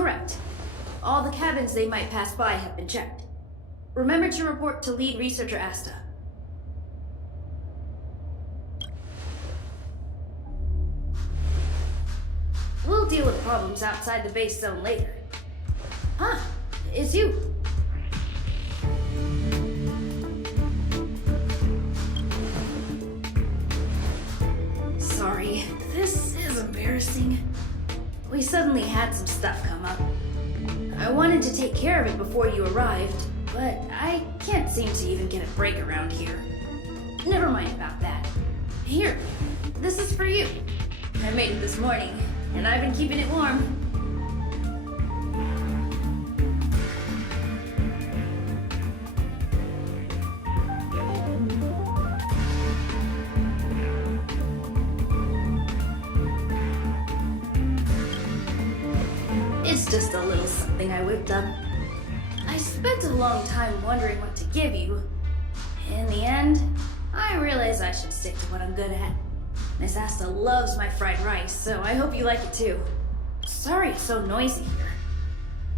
Correct. All the cabins they might pass by have been checked. Remember to report to lead researcher Asta. We'll deal with problems outside the base zone later. Huh, it's you. Sorry, this is embarrassing. We suddenly had some stuff come up. I wanted to take care of it before you arrived, but I can't seem to even get a break around here. Never mind about that. Here, this is for you. I made it this morning, and I've been keeping it warm. It's just a little something I whipped up. I spent a long time wondering what to give you. In the end, I realized I should stick to what I'm good at. Miss Asta loves my fried rice, so I hope you like it too. Sorry it's so noisy here.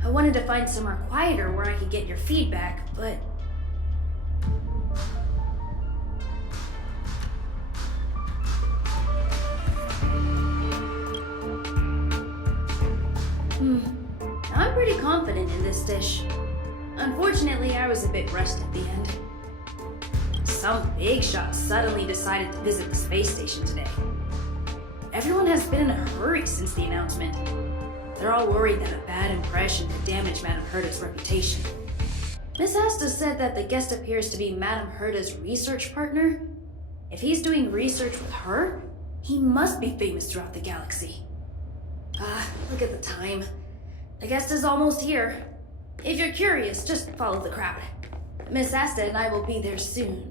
I wanted to find somewhere quieter where I could get your feedback, but... I'm pretty confident in this dish. Unfortunately, I was a bit rushed at the end. Some big shot suddenly decided to visit the space station today. Everyone has been in a hurry since the announcement. They're all worried that a bad impression could damage Madame Herta's reputation. Miss Asta said that the guest appears to be Madame Herta's research partner. If he's doing research with her, he must be famous throughout the galaxy. Look at the time. The guest is almost here. If you're curious, just follow the crowd. Miss Asta and I will be there soon.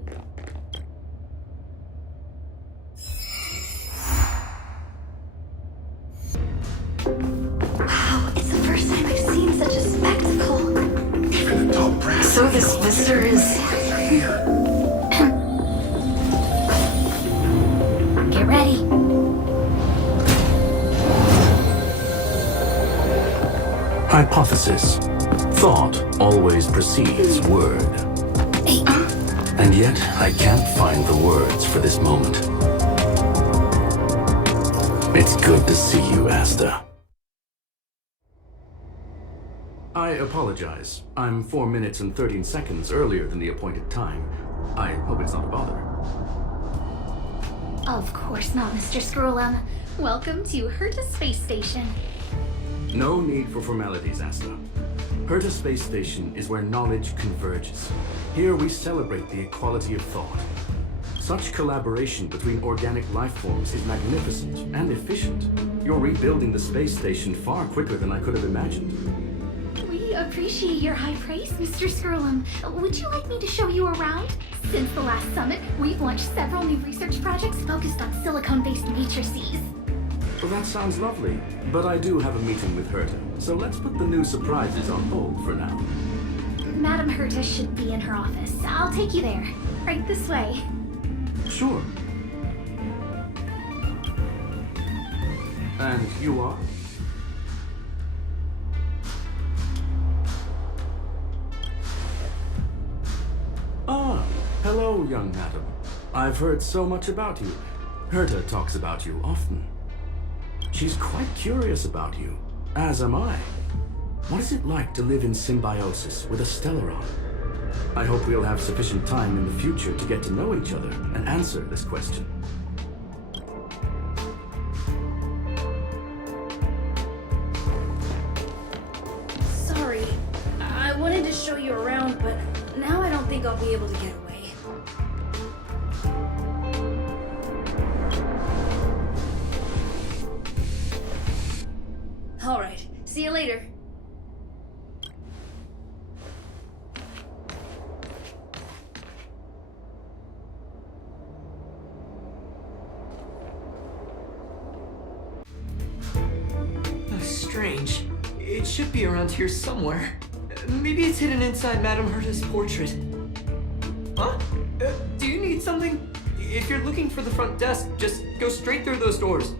Wow, it's the first time I've seen such a spectacle. Even the top brass. So this visitor is... Get ready. Hypothesis. Thought always precedes word. Hey, And yet, I can't find the words for this moment. It's good to see you, Asta. I apologize. I'm 4 minutes and 13 seconds earlier than the appointed time. I hope it's not a bother. of course not, Mr. Scrollum. Welcome to Herta Space Station. No need for formalities, Asta. Herta Space Station is where knowledge converges. Here we celebrate the equality of thought. Such collaboration between organic life forms is magnificent and efficient. You're rebuilding the space station far quicker than I could have imagined. We appreciate your high praise, Mr. Scrollum. Would you like me to show you around? Since the last summit, we've launched several new research projects focused on silicone-based matrices. Well, that sounds lovely, but I do have a meeting with Herta, so let's put the new surprises on hold for now. Madame Herta should be in her office. I'll take you there. Right this way. Sure. And you are? Ah, hello, young madam. I've heard so much about you. Herta talks about you often. She's quite curious about you, as am I. What is it like to live in symbiosis with a Stellaron? I hope we'll have sufficient time in the future to get to know each other and answer this question. Sorry, I wanted to show you around, but now I don't think I'll be able to get away. All right, see you later. Strange. It should be around here somewhere. Maybe it's hidden inside Madame Herta's portrait. Huh? Do you need something? If you're looking for the front desk, just go straight through those doors.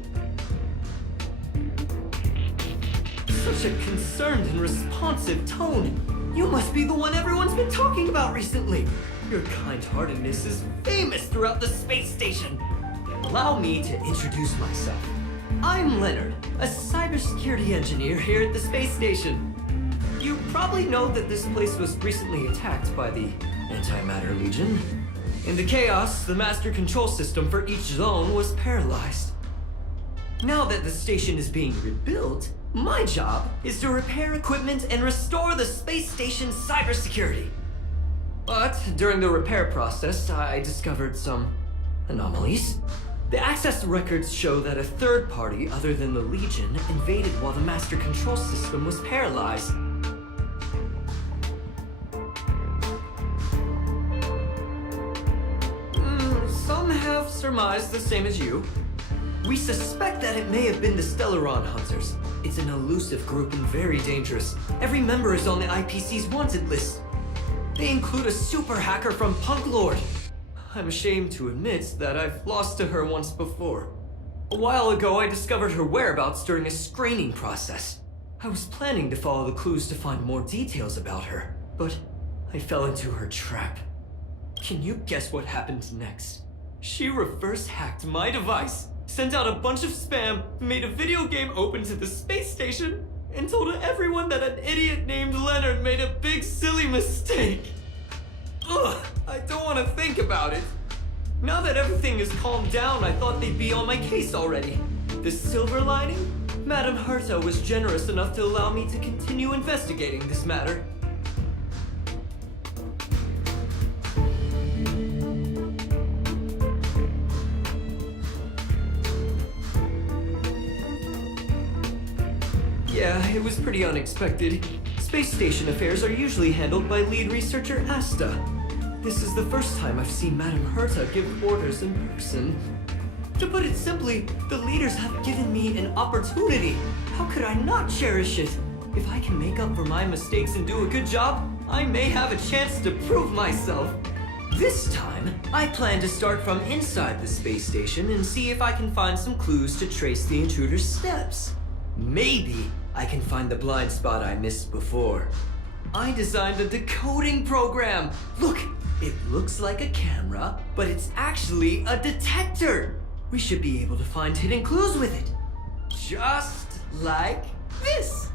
such a concerned and responsive tone. You must be the one everyone's been talking about recently. Your kind-heartedness is famous throughout the space station. Allow me to introduce myself. I'm Leonard, a cybersecurity engineer here at the space station. You probably know that this place was recently attacked by the Antimatter Legion. In the chaos, the master control system for each zone was paralyzed. Now that the station is being rebuilt, my job is to repair equipment and restore the space station's cybersecurity. But during the repair process, I discovered some anomalies. The access records show that a third party other than the Legion invaded while the master control system was paralyzed. Some have surmised the same as you. We suspect that it may have been the Stellaron hunters. It's an elusive group and very dangerous. Every member is on the IPC's wanted list. They include a super hacker from Punklorde. I'm ashamed to admit that I've lost to her once before. A while ago, I discovered her whereabouts during a screening process. I was planning to follow the clues to find more details about her, but I fell into her trap. Can you guess what happened next? She reverse hacked my device, sent out a bunch of spam, made a video game open to the space station, and told everyone that an idiot named Leonard made a big silly mistake. Ugh, I don't want to think about it. Now that everything is calmed down, I thought they'd be on my case already. The silver lining? Madame Herta was generous enough to allow me to continue investigating this matter. Yeah, it was pretty unexpected. Space station affairs are usually handled by lead researcher Asta. This is the first time I've seen Madame Herta give orders in person. To put it simply, the leaders have given me an opportunity. How could I not cherish it? If I can make up for my mistakes and do a good job, I may have a chance to prove myself. This time, I plan to start from inside the space station and see if I can find some clues to trace the intruder's steps. Maybe I can find the blind spot I missed before. I designed a decoding program. Look, it looks like a camera, but it's actually a detector. We should be able to find hidden clues with it. Just like this.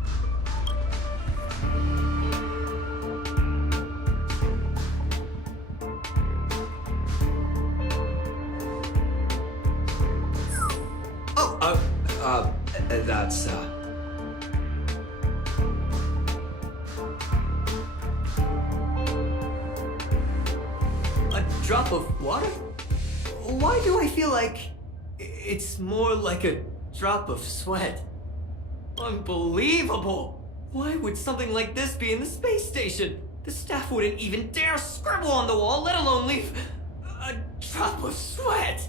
That's, a drop of water? Why do I feel like it's more like a drop of sweat? Unbelievable! Why would something like this be in the space station? The staff wouldn't even dare scribble on the wall, let alone leave a drop of sweat!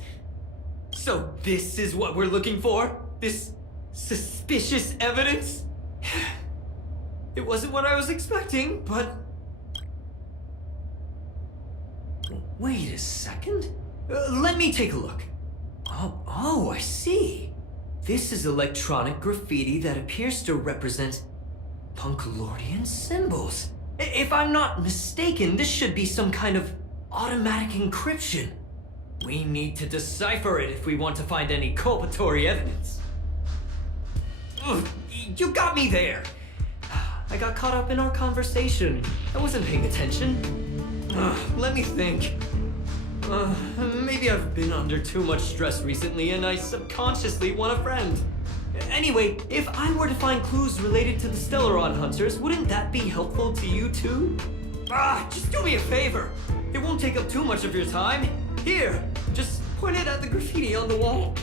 So this is what we're looking for? This suspicious evidence? It wasn't what I was expecting, but... Wait a second. Let me take a look. Oh, I see. This is electronic graffiti that appears to represent Punklordian symbols. If I'm not mistaken, this should be some kind of automatic encryption. We need to decipher it if we want to find any culpatory evidence. Ugh, you got me there. I got caught up in our conversation. I wasn't paying attention. Let me think. Maybe I've been under too much stress recently and I subconsciously want a friend. Anyway, if I were to find clues related to the Stellaron hunters, wouldn't that be helpful to you too? Just do me a favor. It won't take up too much of your time. Here, just point it at the graffiti on the wall.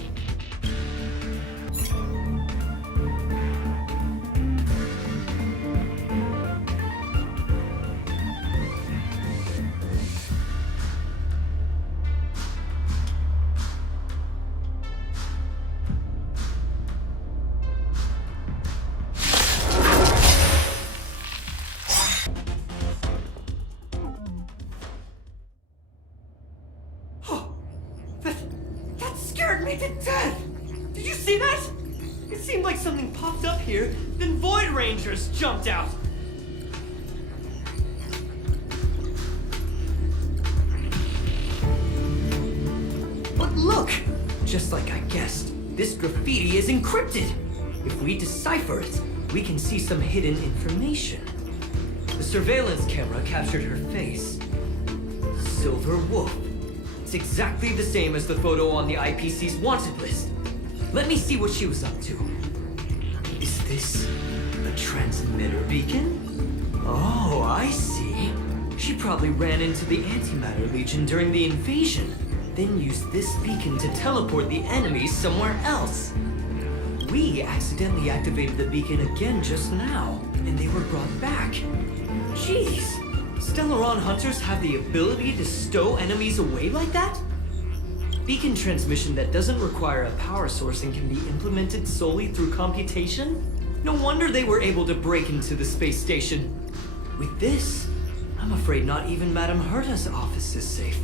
That scared me to death! Did you see that? It seemed like something popped up here, then Void Rangers jumped out. But look! Just like I guessed, this graffiti is encrypted. If we decipher it, we can see some hidden information. The surveillance camera captured her face. Silver Wolf. It's exactly the same as the photo on the IPC's wanted list. Let me see what she was up to. Is this a transmitter beacon? Oh, I see. She probably ran into the Antimatter Legion during the invasion, then used this beacon to teleport the enemies somewhere else. We accidentally activated the beacon again just now, and they were brought back. Jeez, Stellaron hunters have the ability to stow enemies away like that? Beacon transmission that doesn't require a power source and can be implemented solely through computation? No wonder they were able to break into the space station. With this, I'm afraid not even Madame Herta's office is safe.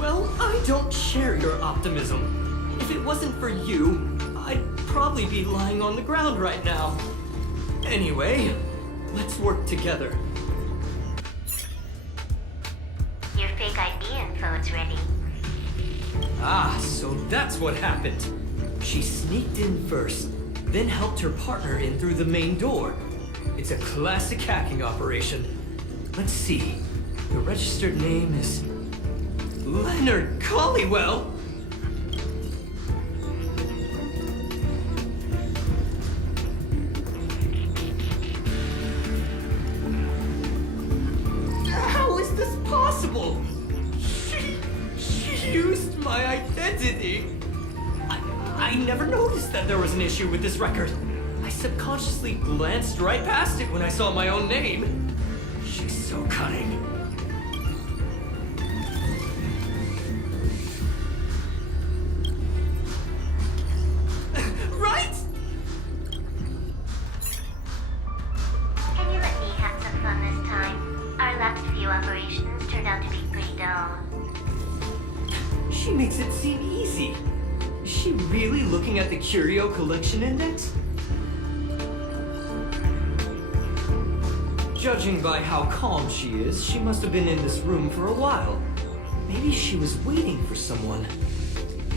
Well, I don't share your optimism. If it wasn't for you, I'd probably be lying on the ground right now. Anyway, let's work together. Your fake ID info's ready. Ah, so that's what happened. She sneaked in first, then helped her partner in through the main door. It's a classic hacking operation. Let's see. The registered name is Leonard Collywell. How is this possible? She used my identity. I never noticed that there was an issue with this record. I subconsciously glanced right past it when I saw my own name. She's so cunning. Right? Can you let me have some fun this time? Our last few operations turned out to be pretty dull. She makes it seem easy. Is she really looking at the Curio Collection Index? Judging by how calm she is, she must have been in this room for a while. Maybe she was waiting for someone.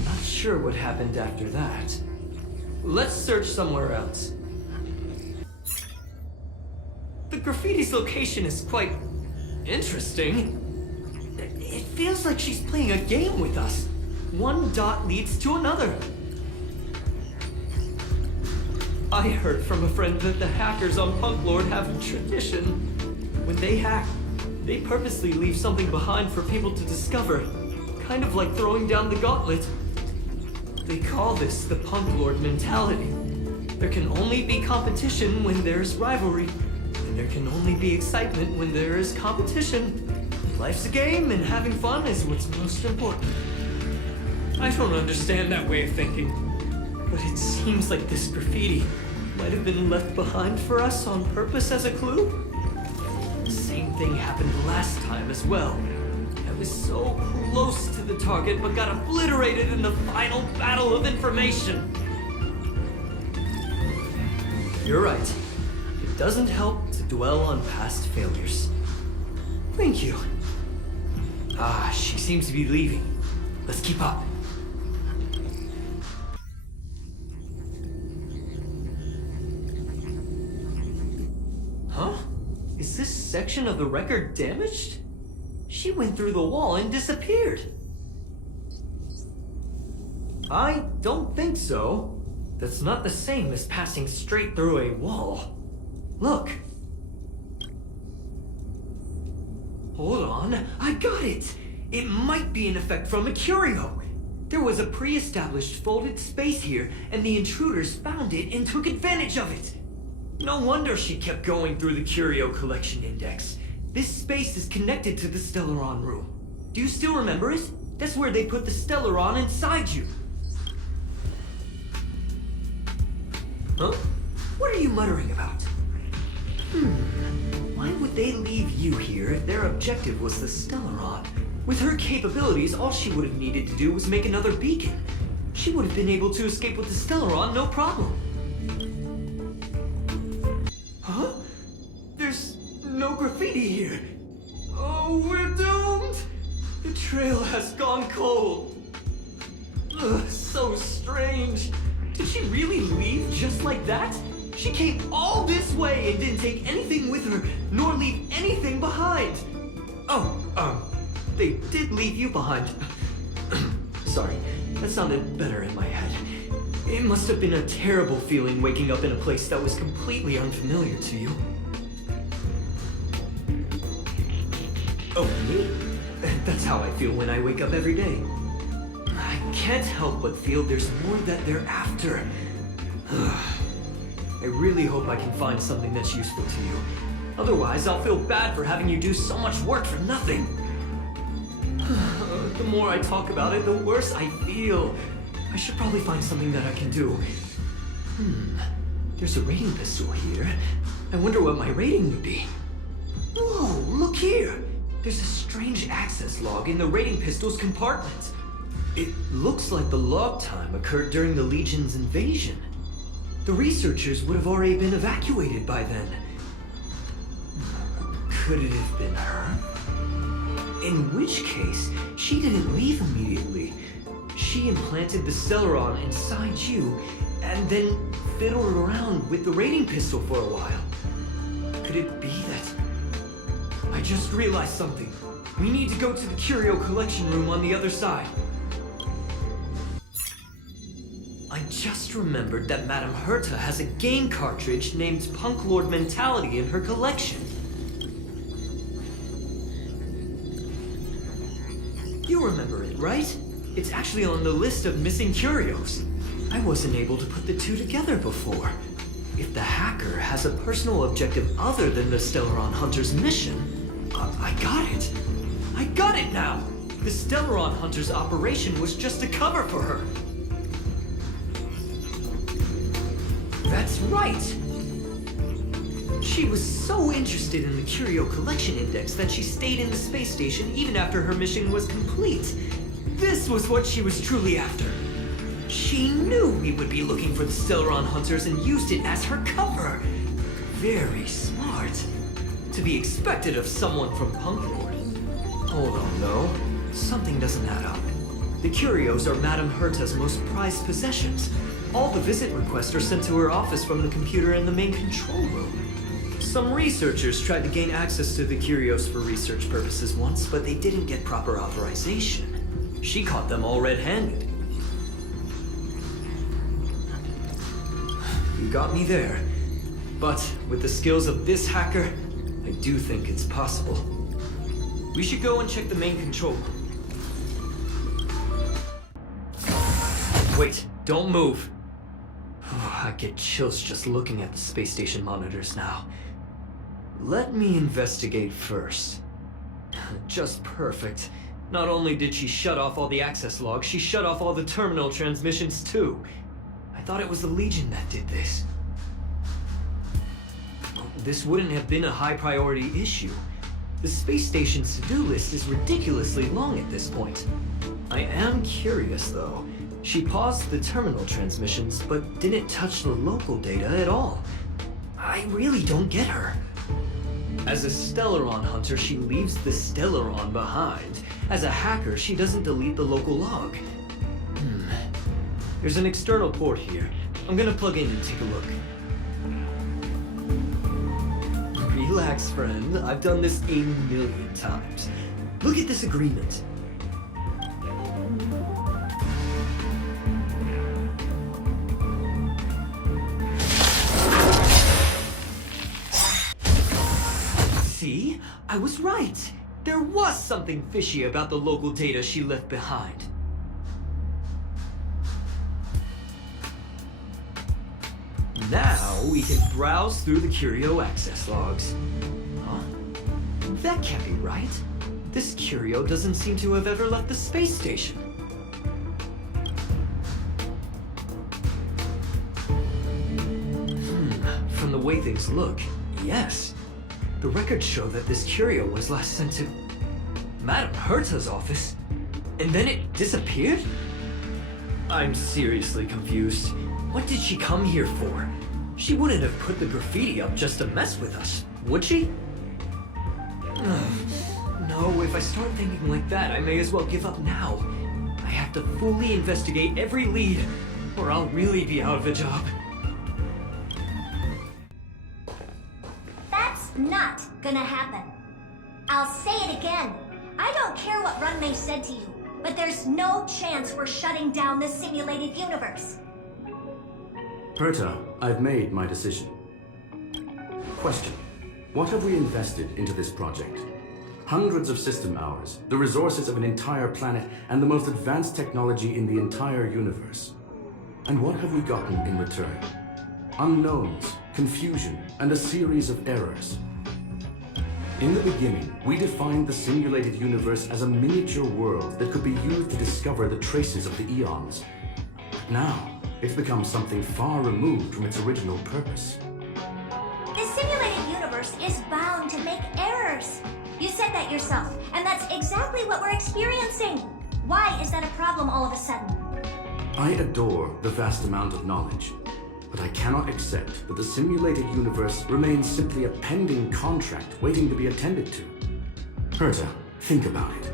Not sure what happened after that. Let's search somewhere else. The graffiti's location is quite interesting. It feels like she's playing a game with us. One dot leads to another. I heard from a friend that the hackers on Punklorde have a tradition. When they hack, they purposely leave something behind for people to discover. Kind of like throwing down the gauntlet. They call this the Punklorde Mentality. There can only be competition when there's rivalry. And there can only be excitement when there is competition. Life's a game, and having fun is what's most important. I don't understand that way of thinking, but it seems like this graffiti might have been left behind for us on purpose as a clue. Same thing happened last time as well. I was so close to the target, but got obliterated in the final battle of information. You're right. It doesn't help to dwell on past failures. Thank you. Ah, she seems to be leaving. Let's keep up. Huh? Is this section of the record damaged? She went through the wall and disappeared. I don't think so. That's not the same as passing straight through a wall. Look. Hold on, I got it! It might be an effect from a curio. There was a pre-established folded space here, and the intruders found it and took advantage of it. No wonder she kept going through the Curio Collection Index. This space is connected to the Stellaron room. Do you still remember it? That's where they put the Stellaron inside you. Huh? What are you muttering about? Why would they leave you here if their objective was the Stellaron? With her capabilities, all she would have needed to do was make another beacon. She would have been able to escape with the Stellaron, no problem. Huh? There's no graffiti here. Oh, we're doomed! The trail has gone cold. Ugh, so strange. Did she really leave just like that? She came all this way and didn't take anything with her, nor leave anything behind. Oh, they did leave you behind. Sorry, that sounded better in my head. It must have been a terrible feeling waking up in a place that was completely unfamiliar to you. Oh, me? That's how I feel when I wake up every day. I can't help but feel there's more that they're after. I really hope I can find something that's useful to you. Otherwise, I'll feel bad for having you do so much work for nothing. The more I talk about it, the worse I feel. I should probably find something that I can do. There's a rating pistol here. I wonder what my rating would be. Whoa, look here! There's a strange access log in the rating pistol's compartment. It looks like the log time occurred during the Legion's invasion. The researchers would have already been evacuated by then. Could it have been her? In which case, she didn't leave immediately. She implanted the Stellaron inside you, and then fiddled around with the rating pistol for a while. Could it be that... I just realized something. We need to go to the curio collection room on the other side. I just remembered that Madame Herta has a game cartridge named Punklorde Mentality in her collection. You remember it, right? It's actually on the list of missing curios. I wasn't able to put the two together before. If the hacker has a personal objective other than the Stellaron Hunter's mission, I got it. I got it now! The Stellaron Hunter's operation was just a cover for her. That's right! She was so interested in the Curio Collection Index that she stayed in the space station even after her mission was complete. This was what she was truly after. She knew we would be looking for the Stellaron Hunters and used it as her cover. Very smart. To be expected of someone from Punklorde. Hold on, though. Something doesn't add up. The curios are Madame Herta's most prized possessions. All the visit requests are sent to her office from the computer in the main control room. Some researchers tried to gain access to the curios for research purposes once, but they didn't get proper authorization. She caught them all red-handed. You got me there. But with the skills of this hacker, I do think it's possible. We should go and check the main control room. Wait, don't move. I get chills just looking at the space station monitors now. Let me investigate first. Just perfect. Not only did she shut off all the access logs, she shut off all the terminal transmissions too. I thought it was the Legion that did this. This wouldn't have been a high priority issue. The space station's to-do list is ridiculously long at this point. I am curious though. She paused the terminal transmissions, but didn't touch the local data at all. I really don't get her. As a Stellaron hunter, she leaves the Stellaron behind. As a hacker, she doesn't delete the local log. There's an external port here. I'm gonna plug in and take a look. Relax, friend. I've done this a million times. Look at this agreement. See? I was right. There was something fishy about the local data she left behind. Now we can browse through the curio access logs. Huh? That can't be right. This curio doesn't seem to have ever left the space station. From the way things look, yes. The records show that this curio was last sent to Madame Herta's office, and then it disappeared? I'm seriously confused. What did she come here for? She wouldn't have put the graffiti up just to mess with us, would she? No, if I start thinking like that, I may as well give up now. I have to fully investigate every lead, or I'll really be out of a job. That's not gonna happen. I'll say it again. I don't care what Runmei said to you, but there's no chance we're shutting down this simulated universe. Herta, I've made my decision. Question. What have we invested into this project? Hundreds of system hours, the resources of an entire planet, and the most advanced technology in the entire universe. And what have we gotten in return? Unknowns, confusion, and a series of errors. In the beginning, we defined the simulated universe as a miniature world that could be used to discover the traces of the eons. But now, it's become something far removed from its original purpose. The simulated universe is bound to make errors. You said that yourself, and that's exactly what we're experiencing. Why is that a problem all of a sudden? I adore the vast amount of knowledge, but I cannot accept that the simulated universe remains simply a pending contract waiting to be attended to. Herta, think about it.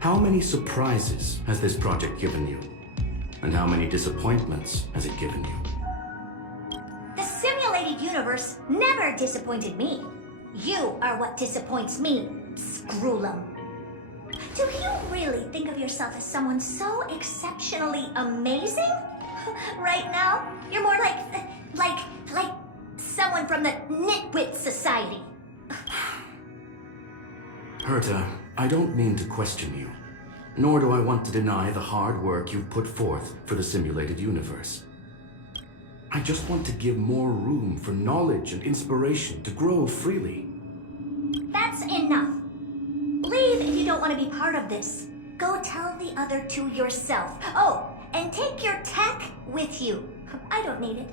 How many surprises has this project given you? And how many disappointments has it given you? The simulated universe never disappointed me. You are what disappoints me, Screwlum. Do you really think of yourself as someone so exceptionally amazing? Right now, you're more like someone from the Nitwit Society. Herta, I don't mean to question you, nor do I want to deny the hard work you've put forth for the simulated universe. I just want to give more room for knowledge and inspiration to grow freely. That's enough. Leave if you don't want to be part of this. Go tell the other two yourself. Oh, and take your tech with you. I don't need it.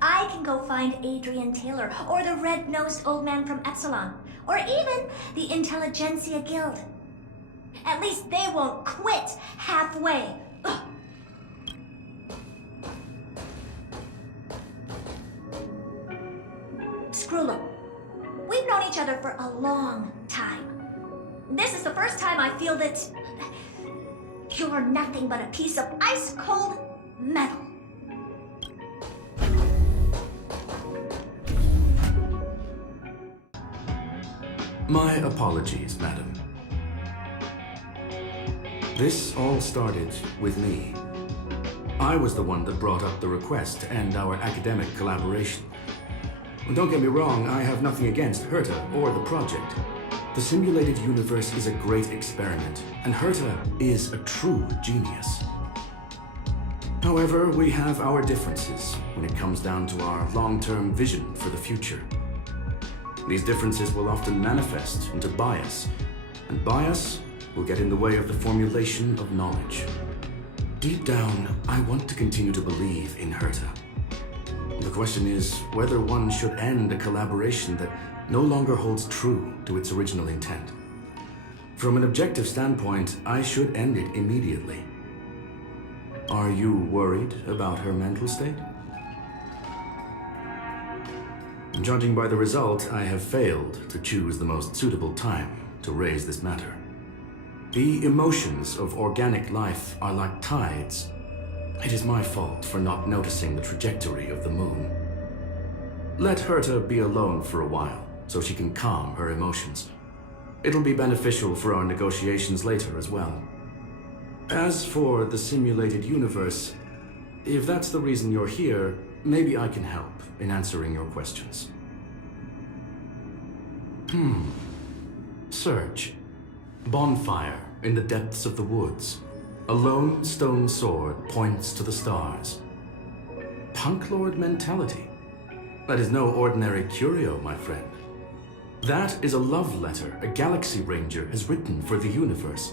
I can go find Adrian Taylor, or the red-nosed old man from Epsilon, or even the Intelligentsia Guild. At least they won't quit halfway. Ugh. Screwlum, we've known each other for a long time. This is the first time I feel that you're nothing but a piece of ice-cold metal. My apologies, madam. This all started with me. I was the one that brought up the request to end our academic collaboration. Don't get me wrong, I have nothing against Herta or the project. The simulated universe is a great experiment, and Herta is a true genius. However, we have our differences when it comes down to our long-term vision for the future. These differences will often manifest into bias, and bias will get in the way of the formulation of knowledge. Deep down, I want to continue to believe in Herta. The question is whether one should end a collaboration that no longer holds true to its original intent. From an objective standpoint, I should end it immediately. Are you worried about her mental state? Judging by the result, I have failed to choose the most suitable time to raise this matter. The emotions of organic life are like tides. It is my fault for not noticing the trajectory of the moon. Let Herta be alone for a while, so she can calm her emotions. It'll be beneficial for our negotiations later as well. As for the simulated universe, if that's the reason you're here, maybe I can help in answering your questions. Search. Bonfire in the depths of the woods. A lone stone sword points to the stars. Punklorde Mentality. That is no ordinary curio, my friend. That is a love letter a Galaxy Ranger has written for the universe.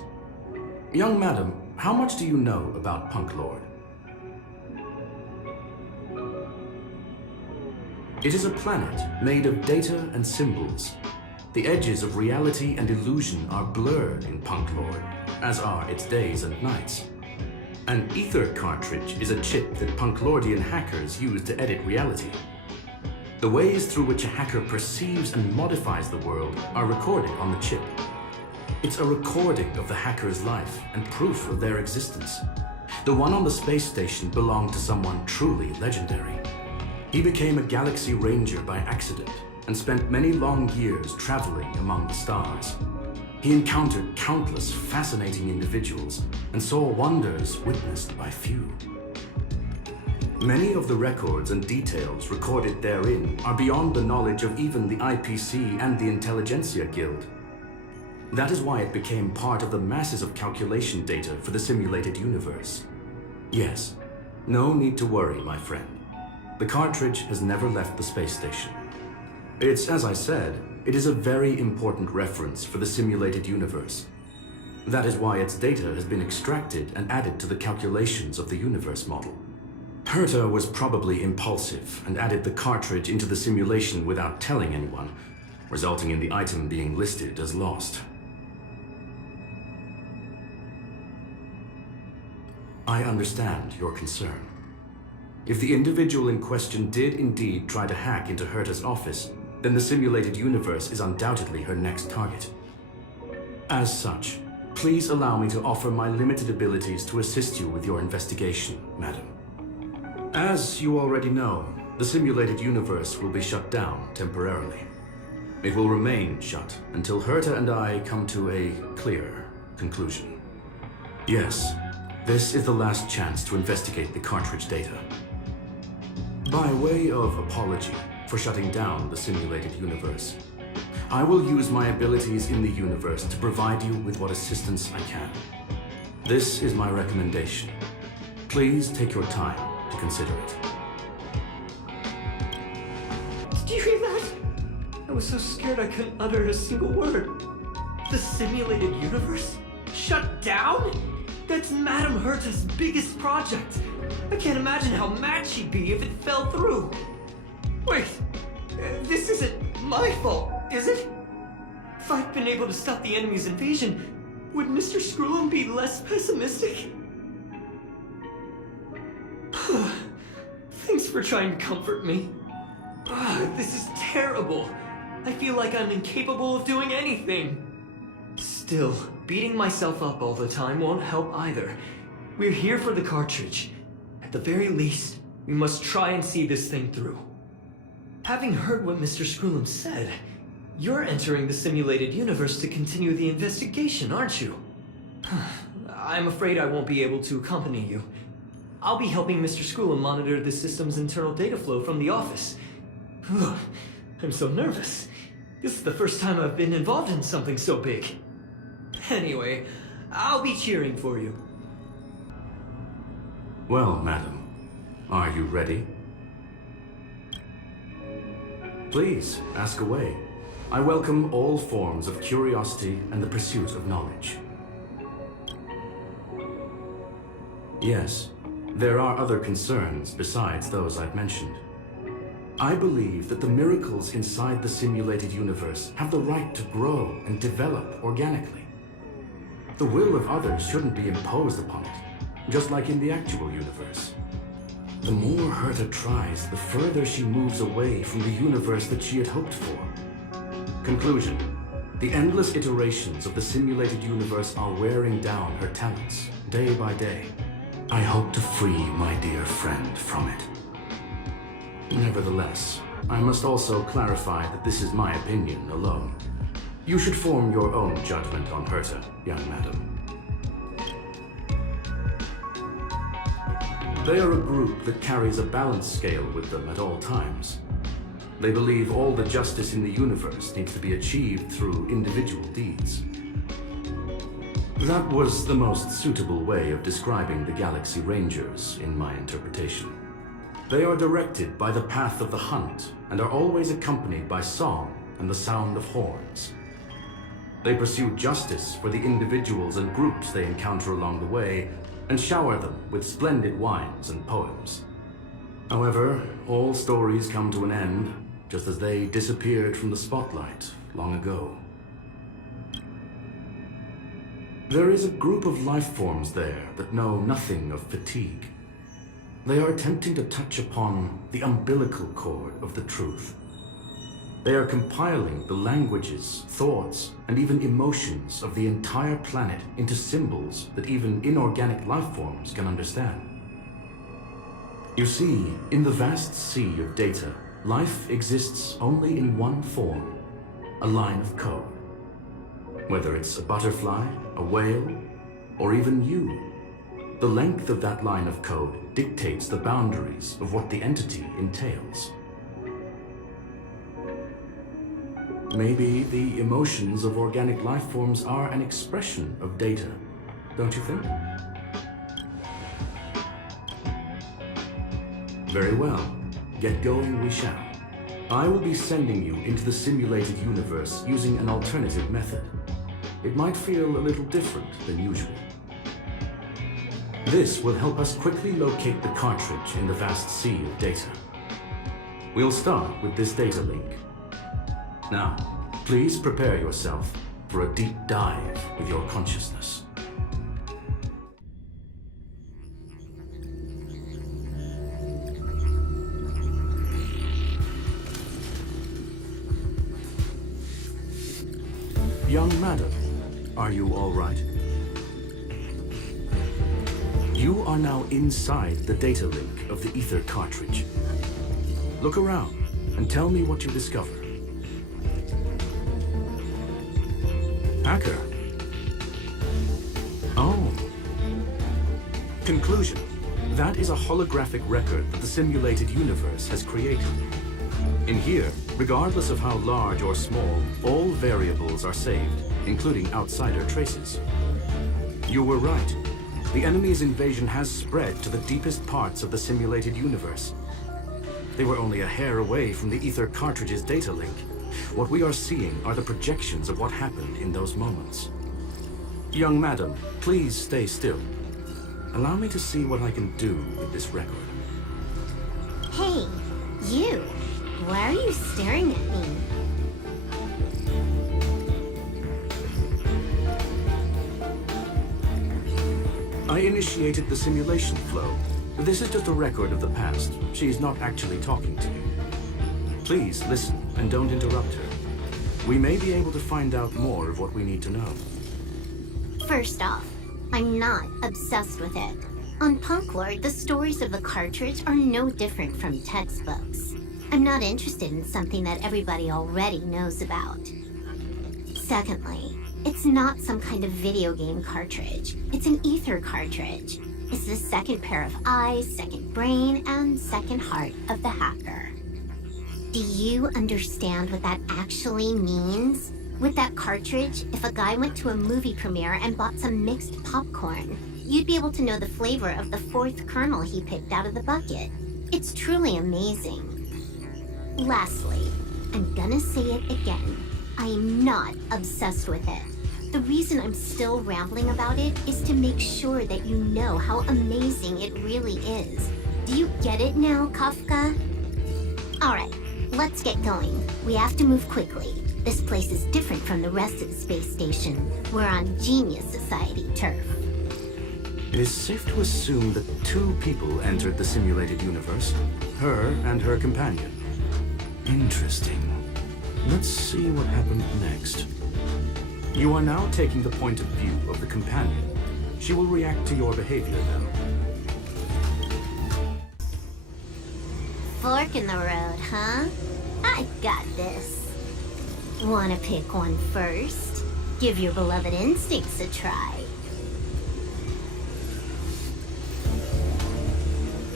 Young madam, how much do you know about Punklorde? It is a planet made of data and symbols. The edges of reality and illusion are blurred in Punklorde, as are its days and nights. An ether cartridge is a chip that Punklordian hackers use to edit reality. The ways through which a hacker perceives and modifies the world are recorded on the chip. It's a recording of the hacker's life and proof of their existence. The one on the space station belonged to someone truly legendary. He became a Galaxy Ranger by accident and spent many long years traveling among the stars. He encountered countless fascinating individuals and saw wonders witnessed by few. Many of the records and details recorded therein are beyond the knowledge of even the IPC and the Intelligentsia Guild. That is why it became part of the masses of calculation data for the simulated universe. Yes, no need to worry, my friend. The cartridge has never left the space station. It's, as I said, it is a very important reference for the simulated universe. That is why its data has been extracted and added to the calculations of the universe model. Herta was probably impulsive and added the cartridge into the simulation without telling anyone, resulting in the item being listed as lost. I understand your concern. If the individual in question did indeed try to hack into Herta's office, then the simulated universe is undoubtedly her next target. As such, please allow me to offer my limited abilities to assist you with your investigation, madam. As you already know, the simulated universe will be shut down temporarily. It will remain shut until Herta and I come to a clear conclusion. Yes, this is the last chance to investigate the cartridge data. By way of apology for shutting down the simulated universe, I will use my abilities in the universe to provide you with what assistance I can. This is my recommendation. Please take your time to consider it. Did you hear that? I was so scared I couldn't utter a single word. The simulated universe? Shut down? That's Madame Herta's biggest project. I can't imagine how mad she'd be if it fell through. Wait, this isn't my fault, is it? If I'd been able to stop the enemy's invasion, would Mr. Screw'em be less pessimistic? Thanks for trying to comfort me. This is terrible. I feel like I'm incapable of doing anything. Still, beating myself up all the time won't help either. We're here for the cartridge. At the very least, we must try and see this thing through. Having heard what Mr. Screw'em said, you're entering the simulated universe to continue the investigation, aren't you? I'm afraid I won't be able to accompany you. I'll be helping Mr. Screw'em monitor the system's internal data flow from the office. I'm so nervous. This is the first time I've been involved in something so big. Anyway, I'll be cheering for you. Well, madam, are you ready? Please, ask away. I welcome all forms of curiosity and the pursuit of knowledge. Yes, there are other concerns besides those I've mentioned. I believe that the miracles inside the simulated universe have the right to grow and develop organically. The will of others shouldn't be imposed upon it, just like in the actual universe. The more Herta tries, the further she moves away from the universe that she had hoped for. Conclusion. The endless iterations of the simulated universe are wearing down her talents, day by day. I hope to free my dear friend from it. Nevertheless, I must also clarify that this is my opinion alone. You should form your own judgment on Herta, young madam. They are a group that carries a balance scale with them at all times. They believe all the justice in the universe needs to be achieved through individual deeds. That was the most suitable way of describing the Galaxy Rangers, in my interpretation. They are directed by the path of the hunt and are always accompanied by song and the sound of horns. They pursue justice for the individuals and groups they encounter along the way and shower them with splendid wines and poems. However, all stories come to an end, just as they disappeared from the spotlight long ago. There is a group of life forms there that know nothing of fatigue. They are attempting to touch upon the umbilical cord of the truth. They are compiling the languages, thoughts, and even emotions of the entire planet into symbols that even inorganic life forms can understand. You see, in the vast sea of data, life exists only in one form, a line of code. Whether it's a butterfly, a whale, or even you, the length of that line of code dictates the boundaries of what the entity entails. Maybe the emotions of organic life forms are an expression of data, don't you think? Very well. Get going we shall. I will be sending you into the simulated universe using an alternative method. It might feel a little different than usual. This will help us quickly locate the cartridge in the vast sea of data. We'll start with this data link. Now, please prepare yourself for a deep dive with your consciousness. Young madam, are you all right? You are now inside the data link of the ether cartridge. Look around and tell me what you discover. Hacker. Oh. Conclusion. That is a holographic record that the simulated universe has created. In here, regardless of how large or small, all variables are saved, including outsider traces. You were right. The enemy's invasion has spread to the deepest parts of the simulated universe. They were only a hair away from the ether cartridge's data link. What we are seeing are the projections of what happened in those moments. Young madam, please stay still. Allow me to see what I can do with this record. Hey, you! Why are you staring at me? I initiated the simulation flow. This is just a record of the past. She's not actually talking to you. Please listen and don't interrupt her. We may be able to find out more of what we need to know. First off, I'm not obsessed with it. On Punklorde, the stories of the cartridge are no different from textbooks. I'm not interested in something that everybody already knows about. Secondly, it's not some kind of video game cartridge. It's an ether cartridge. It's the second pair of eyes, second brain, and second heart of the hacker. Do you understand what that actually means? With that cartridge, if a guy went to a movie premiere and bought some mixed popcorn, you'd be able to know the flavor of the fourth kernel he picked out of the bucket. It's truly amazing. Lastly, I'm gonna say it again. I am not obsessed with it. The reason I'm still rambling about it is to make sure that you know how amazing it really is. Do you get it now, Kafka? Alright, let's get going. We have to move quickly. This place is different from the rest of the space station. We're on Genius Society turf. It is safe to assume that two people entered the simulated universe, her and her companion. Interesting. Let's see what happened next. You are now taking the point of view of the companion. She will react to your behavior now. Fork in the road, huh? I got this. Wanna pick one first? Give your beloved instincts a try.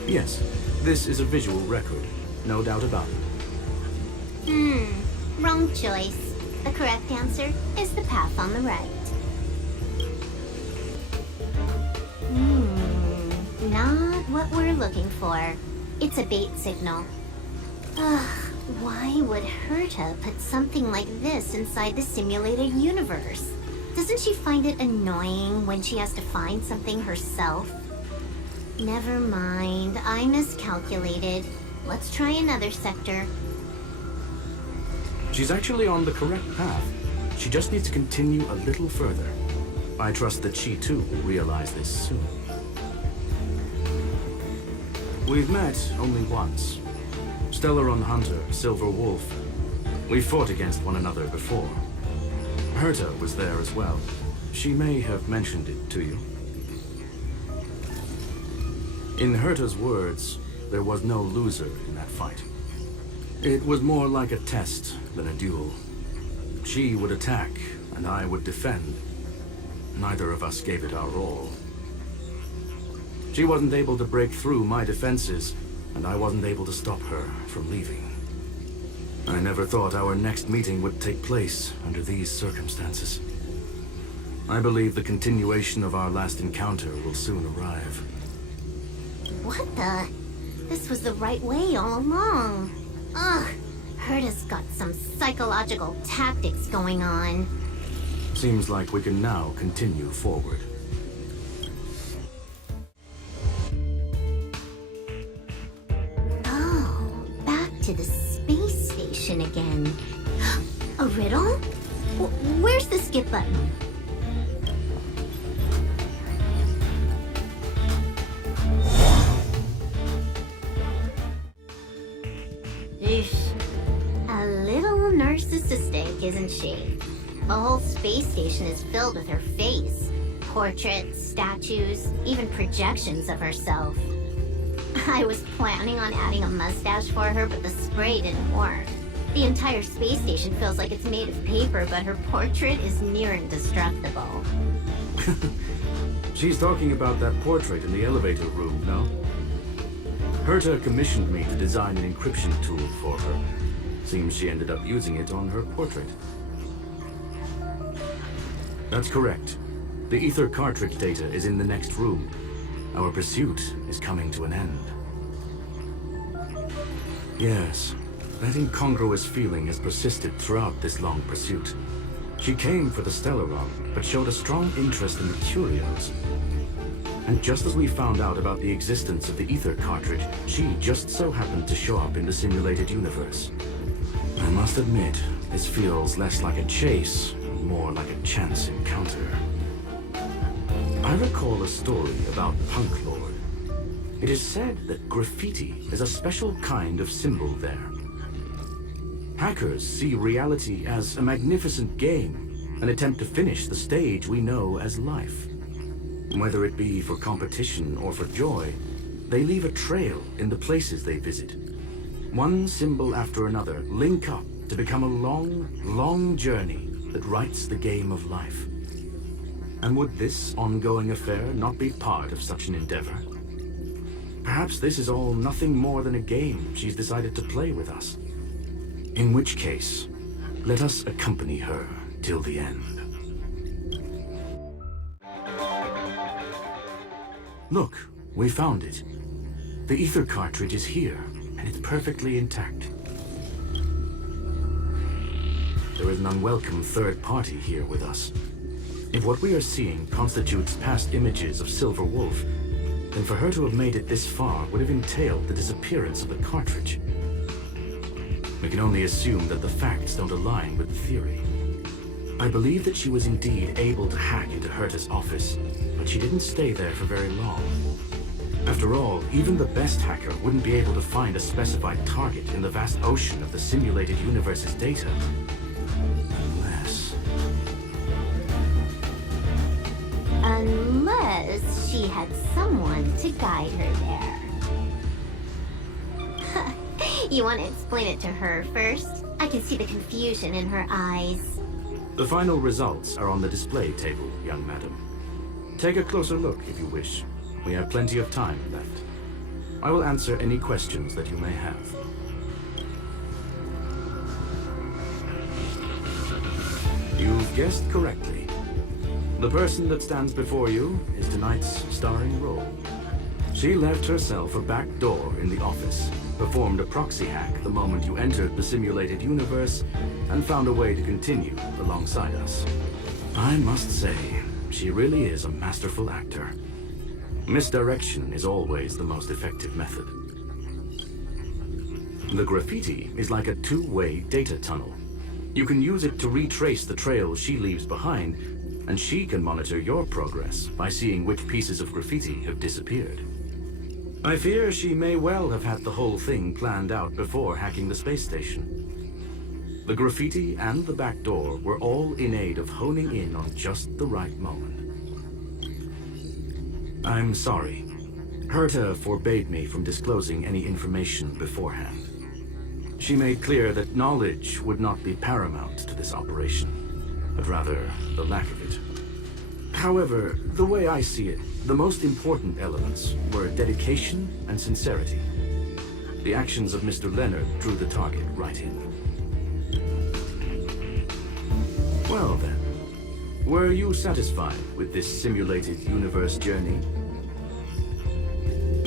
Yes, this is a visual record. No doubt about it. Wrong choice. The correct answer is the path on the right. Not what we're looking for. It's a bait signal. Ugh, why would Herta put something like this inside the simulated universe? Doesn't she find it annoying when she has to find something herself? Never mind, I miscalculated. Let's try another sector. She's actually on the correct path. She just needs to continue a little further. I trust that she too will realize this soon. We've met only once. Stellaron Hunter, Silver Wolf. We fought against one another before. Herta was there as well. She may have mentioned it to you. In Herta's words, there was no loser in that fight. It was more like a test than a duel. She would attack, and I would defend. Neither of us gave it our all. She wasn't able to break through my defenses, and I wasn't able to stop her from leaving. I never thought our next meeting would take place under these circumstances. I believe the continuation of our last encounter will soon arrive. What the? This was the right way all along. Ugh, Herta's got some psychological tactics going on. Seems like we can now continue forward. Oh, back to the space station again. A riddle? Where's the skip button? Eesh. A little narcissistic, isn't she? The whole space station is filled with her face. Portraits, statues, even projections of herself. I was planning on adding a mustache for her, but the spray didn't work. The entire space station feels like it's made of paper, but her portrait is near indestructible. She's talking about that portrait in the elevator room, no? Herta commissioned me to design an encryption tool for her. Seems she ended up using it on her portrait. That's correct. The ether cartridge data is in the next room. Our pursuit is coming to an end. Yes, that incongruous feeling has persisted throughout this long pursuit. She came for the Stellaron, but showed a strong interest in the curios. And just as we found out about the existence of the ether cartridge, she just so happened to show up in the simulated universe. I must admit, this feels less like a chase, and more like a chance encounter. I recall a story about Punklorde. It is said that graffiti is a special kind of symbol there. Hackers see reality as a magnificent game, an attempt to finish the stage we know as life. Whether it be for competition or for joy, they leave a trail in the places they visit. One symbol after another link up to become a long, long journey that writes the game of life. And would this ongoing affair not be part of such an endeavor? Perhaps this is all nothing more than a game she's decided to play with us. In which case, let us accompany her till the end. Look, we found it. The ether cartridge is here, and it's perfectly intact. There is an unwelcome third party here with us. If what we are seeing constitutes past images of Silver Wolf, then for her to have made it this far would have entailed the disappearance of the cartridge. We can only assume that the facts don't align with the theory. I believe that she was indeed able to hack into Herta's office, but she didn't stay there for very long. After all, even the best hacker wouldn't be able to find a specified target in the vast ocean of the simulated universe's data. Unless she had someone to guide her there. You want to explain it to her first? I can see the confusion in her eyes. The final results are on the display table, young madam. Take a closer look if you wish. We have plenty of time left. I will answer any questions that you may have. You've guessed correctly. The person that stands before you is tonight's starring role. She left herself a back door in the office, performed a proxy hack the moment you entered the simulated universe, and found a way to continue alongside us. I must say, she really is a masterful actor. Misdirection is always the most effective method. The graffiti is like a two-way data tunnel. You can use it to retrace the trails she leaves behind, and she can monitor your progress by seeing which pieces of graffiti have disappeared. I fear she may well have had the whole thing planned out before hacking the space station. The graffiti and the back door were all in aid of honing in on just the right moment. I'm sorry. Herta forbade me from disclosing any information beforehand. She made clear that knowledge would not be paramount to this operation, but rather the lack of it. However, the way I see it, the most important elements were dedication and sincerity. The actions of Mr. Leonard drew the target right in. Well then, were you satisfied with this simulated universe journey?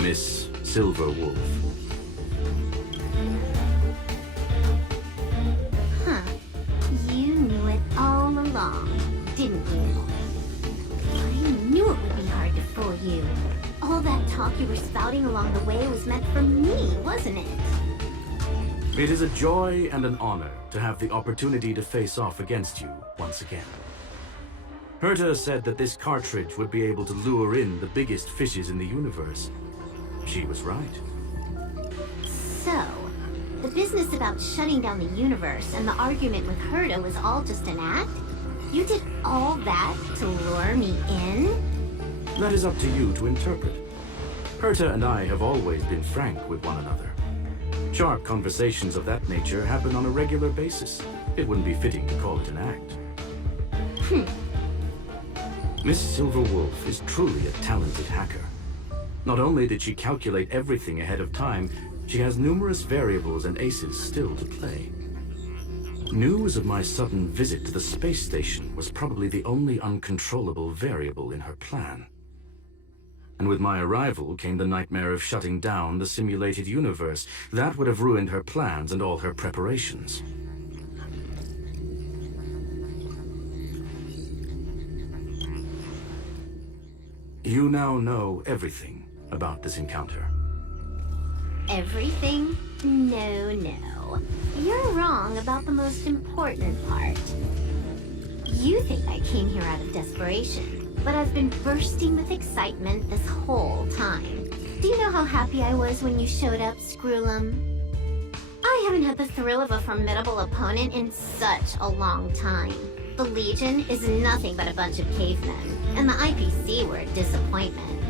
Miss Silver Wolf. Huh. You knew it all along, didn't you? I knew it would be hard to fool you. All that talk you were spouting along the way was meant for me, wasn't it? It is a joy and an honor to have the opportunity to face off against you once again. Herta said that this cartridge would be able to lure in the biggest fishes in the universe. She was right. So, the business about shutting down the universe and the argument with Herta was all just an act? You did all that to lure me in? That is up to you to interpret. Herta and I have always been frank with one another. Sharp conversations of that nature happen on a regular basis. It wouldn't be fitting to call it an act. Miss Silverwolf is truly a talented hacker. Not only did she calculate everything ahead of time, she has numerous variables and aces still to play. News of my sudden visit to the space station was probably the only uncontrollable variable in her plan. And with my arrival came the nightmare of shutting down the simulated universe. That would have ruined her plans and all her preparations. You now know everything about this encounter. Everything? No. You're wrong about the most important part. You think I came here out of desperation, but I've been bursting with excitement this whole time. Do you know how happy I was when you showed up, Screwlum? I haven't had the thrill of a formidable opponent in such a long time. The Legion is nothing but a bunch of cavemen, and the IPC were a disappointment.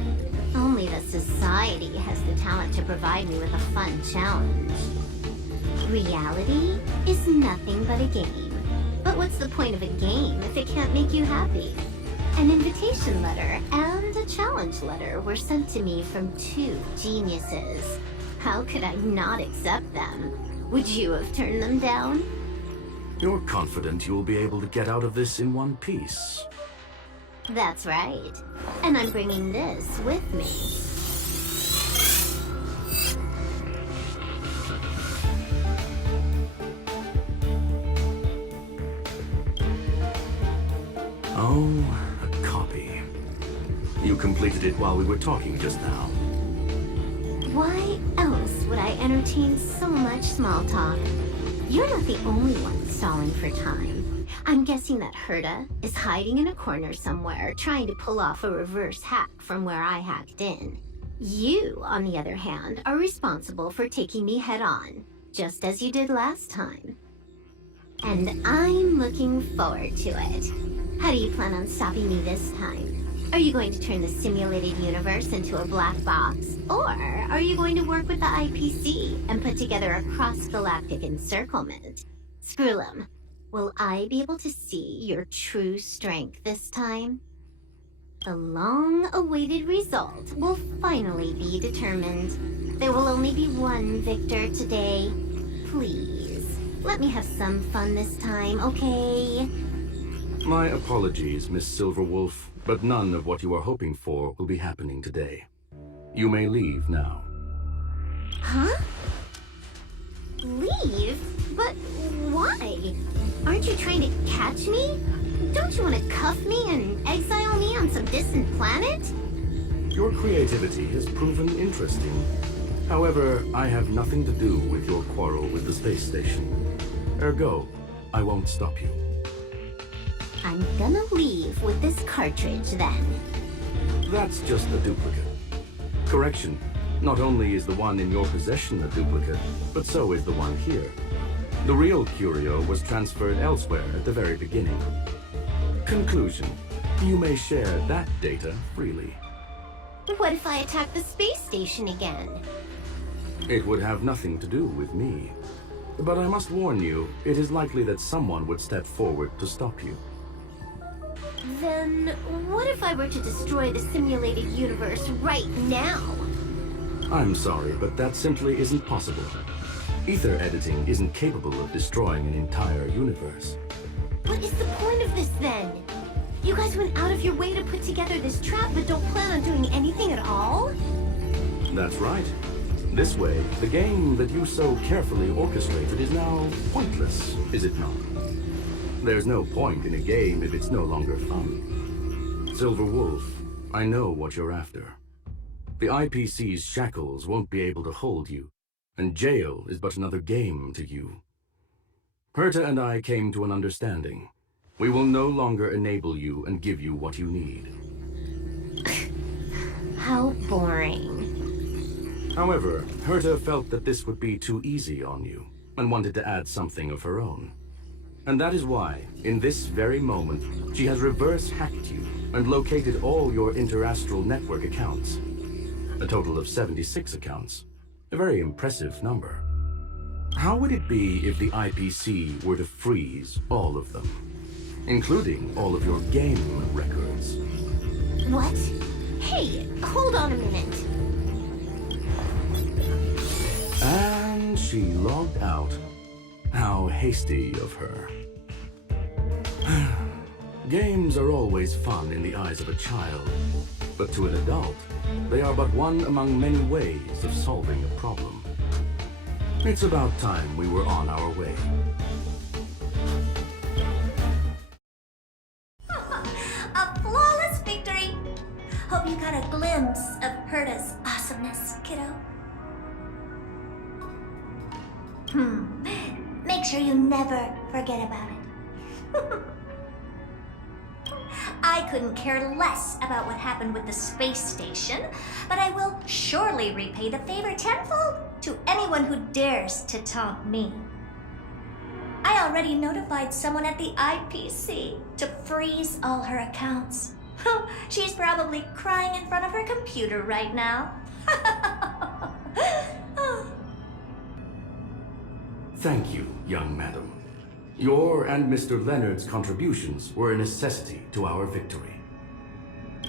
Only the Society has the talent to provide me with a fun challenge. Reality is nothing but a game. But what's the point of a game if it can't make you happy? An invitation letter and a challenge letter were sent to me from two geniuses. How could I not accept them? Would you have turned them down? You're confident you'll be able to get out of this in one piece. That's right. And I'm bringing this with me. Oh, a copy. You completed it while we were talking just now. Why else would I entertain so much small talk? You're not the only one stalling for time. I'm guessing that Herta is hiding in a corner somewhere, trying to pull off a reverse hack from where I hacked in. You, on the other hand, are responsible for taking me head-on, just as you did last time. And I'm looking forward to it. How do you plan on stopping me this time? Are you going to turn the simulated universe into a black box? Or are you going to work with the IPC and put together a cross-galactic encirclement? Screwlum, will I be able to see your true strength this time? The long-awaited result will finally be determined. There will only be one victor today. Please, let me have some fun this time, okay? My apologies, Miss Silverwolf, but none of what you are hoping for will be happening today. You may leave now. Huh? Leave? But why? Aren't you trying to catch me? Don't you want to cuff me and exile me on some distant planet? Your creativity has proven interesting. However, I have nothing to do with your quarrel with the space station. Ergo, I won't stop you. I'm gonna leave with this cartridge then. That's just a duplicate. Correction, not only is the one in your possession a duplicate, but so is the one here. The real curio was transferred elsewhere at the very beginning. Conclusion, you may share that data freely. What if I attack the space station again? It would have nothing to do with me. But I must warn you, it is likely that someone would step forward to stop you. Then, what if I were to destroy the simulated universe right now? I'm sorry, but that simply isn't possible. Ether editing isn't capable of destroying an entire universe. What is the point of this then? You guys went out of your way to put together this trap but don't plan on doing anything at all? That's right. This way, the game that you so carefully orchestrated is now pointless, is it not? There's no point in a game if it's no longer fun. Silver Wolf, I know what you're after. The IPC's shackles won't be able to hold you, and jail is but another game to you. Herta and I came to an understanding. We will no longer enable you and give you what you need. How boring. However, Herta felt that this would be too easy on you, and wanted to add something of her own. And that is why, in this very moment, she has reverse-hacked you and located all your interastral network accounts. A total of 76 accounts. A very impressive number. How would it be if the IPC were to freeze all of them? Including all of your game records. What? Hey, hold on a minute. And she logged out. How hasty of her. Games are always fun in the eyes of a child, but to an adult, they are but one among many ways of solving a problem. It's about time we were on our way. A flawless victory! Hope you got a glimpse of Herta's awesomeness, kiddo. Make sure you never forget about it. I couldn't care less about what happened with the space station, but I will surely repay the favor tenfold to anyone who dares to taunt me. I already notified someone at the IPC to freeze all her accounts. She's probably crying in front of her computer right now. Thank you, young madam. Your and Mr. Leonard's contributions were a necessity to our victory.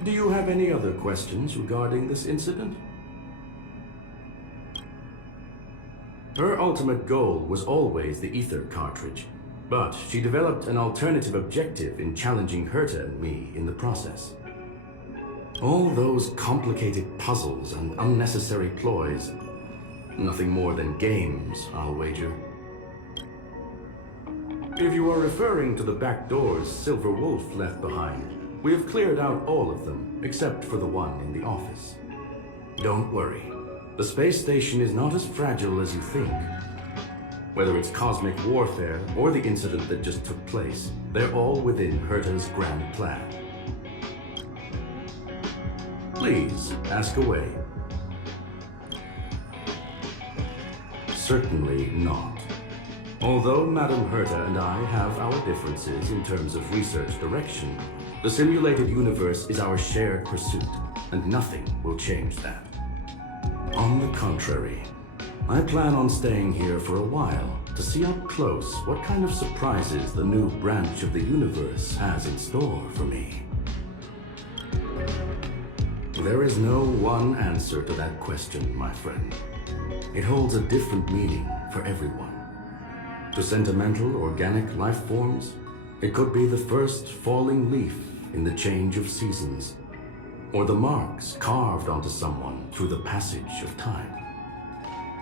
Do you have any other questions regarding this incident? Her ultimate goal was always the ether cartridge, but she developed an alternative objective in challenging Herta and me in the process. All those complicated puzzles and unnecessary ploys, nothing more than games, I'll wager. If you are referring to the back doors Silver Wolf left behind, we have cleared out all of them, except for the one in the office. Don't worry. The space station is not as fragile as you think. Whether it's cosmic warfare or the incident that just took place, they're all within Herta's grand plan. Please, ask away. Certainly not. Although Madame Herta and I have our differences in terms of research direction, the simulated universe is our shared pursuit, and nothing will change that. On the contrary, I plan on staying here for a while to see up close what kind of surprises the new branch of the universe has in store for me. There is no one answer to that question, my friend. It holds a different meaning for everyone. To sentimental, organic life forms, it could be the first falling leaf in the change of seasons, or the marks carved onto someone through the passage of time.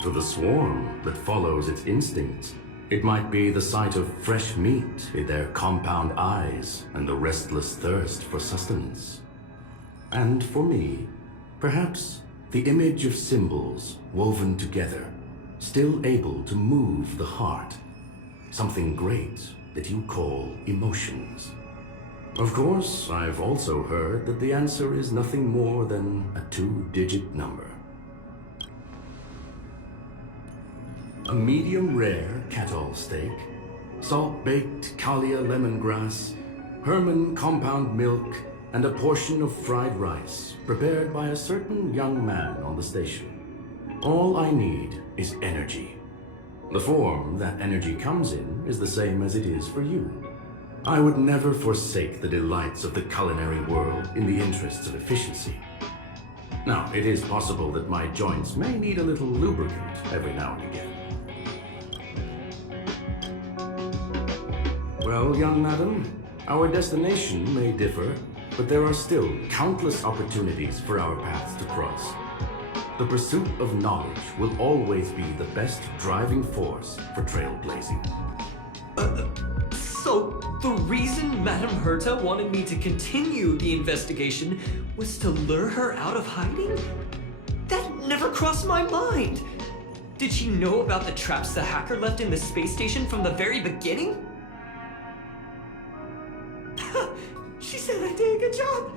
To the swarm that follows its instincts, it might be the sight of fresh meat in their compound eyes and the restless thirst for sustenance. And for me, Perhaps the image of symbols woven together, still able to move the heart. Something great that you call emotions. Of course, I've also heard that the answer is nothing more than a 2-digit number. A medium rare Catall steak, salt-baked Kalia lemongrass, Herman compound milk, and a portion of fried rice prepared by a certain young man on the station. All I need is energy. The form that energy comes in is the same as it is for you. I would never forsake the delights of the culinary world in the interests of efficiency. Now, it is possible that my joints may need a little lubricant every now and again. Well, young madam, our destination may differ, but there are still countless opportunities for our paths to cross. The pursuit of knowledge will always be the best driving force for trailblazing. So the reason Madame Herta wanted me to continue the investigation was to lure her out of hiding? That never crossed my mind. Did she know about the traps the hacker left in the space station from the very beginning? She said I did a good job.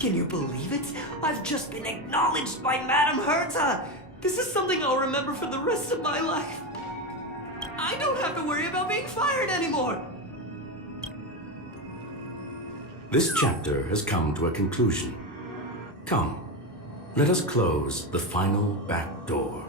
Can you believe it? I've just been acknowledged by Madame Herta. This is something I'll remember for the rest of my life. I don't have to worry about being fired anymore. This chapter has come to a conclusion. Come, let us close the final back door.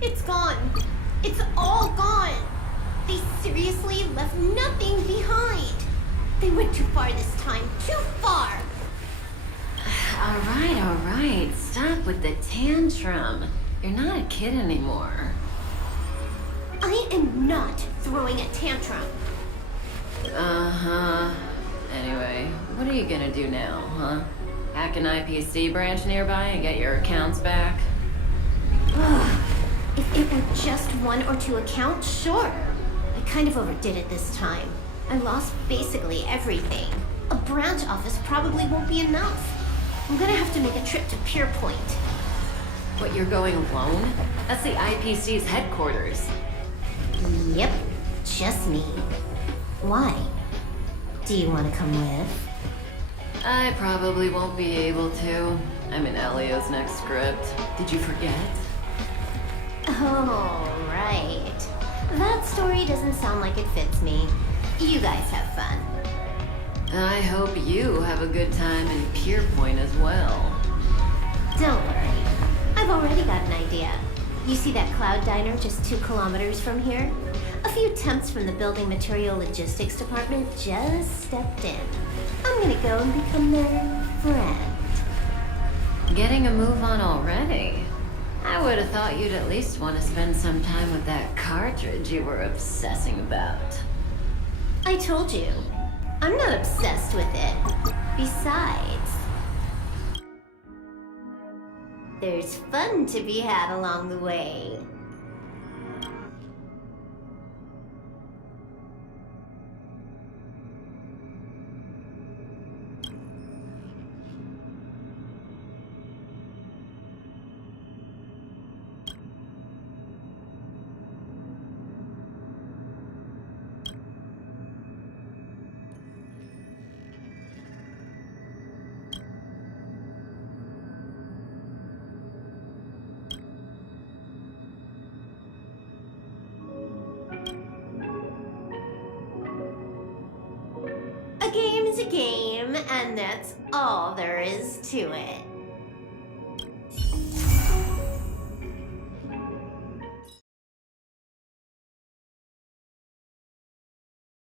It's gone. It's all gone. They seriously left nothing behind. They went too far this time. Too far. All right. Stop with the tantrum. You're not a kid anymore. I am not throwing a tantrum. Uh-huh. Anyway, what are you gonna do now, huh? Hack an IPC branch nearby and get your accounts back? If it were just 1 or 2 accounts, sure. I kind of overdid it this time. I lost basically everything. A branch office probably won't be enough. I'm gonna have to make a trip to Pierpoint. What, you're going alone? That's the IPC's headquarters. Yep, just me. Why? Do you want to come with? I probably won't be able to. I'm in Elio's next script. Did you forget? Oh, right. That story doesn't sound like it fits me. You guys have fun. I hope you have a good time in Pierpoint as well. Don't worry. I've already got an idea. You see that cloud diner just 2 kilometers from here? A few temps from the building material logistics department just stepped in. I'm gonna go and become their friend. Getting a move on already? I would have thought you'd at least want to spend some time with that cartridge you were obsessing about. I told you. I'm not obsessed with it. Besides, there's fun to be had along the way. A game is a game, and that's all there is to it.